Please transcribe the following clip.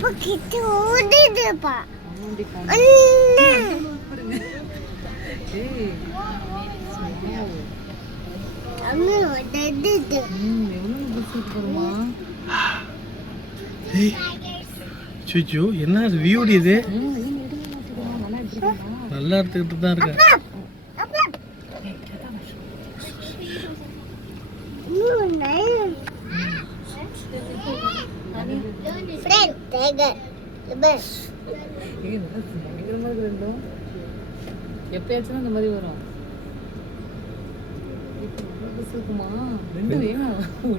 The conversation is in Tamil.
Begitu udah Pak. சுச்சு என்ன வியூ இது நல்லா எடுத்துக்கிட்டு தான் இருக்கேன். எப்பயாச்சும் இந்த மாதிரி வரும். ரெண்டு வேணும்.